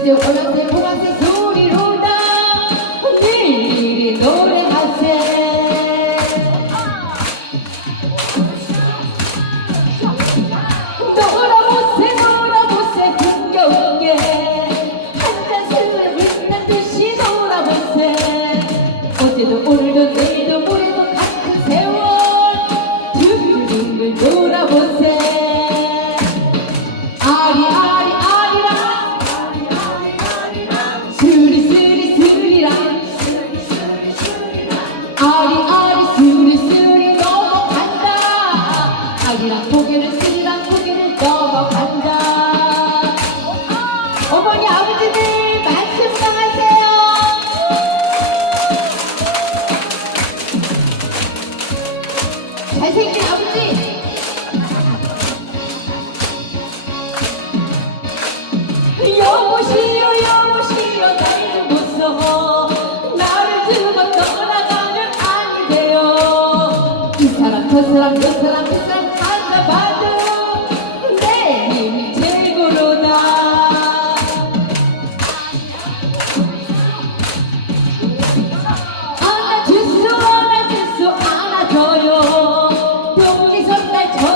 Deus tempo, 잘생긴 아버지. 여보시오 여보시오 나를 무서워. 나를 두고 떠나가면 안 돼요. 이 사람 저 사람 저 사람 그 사람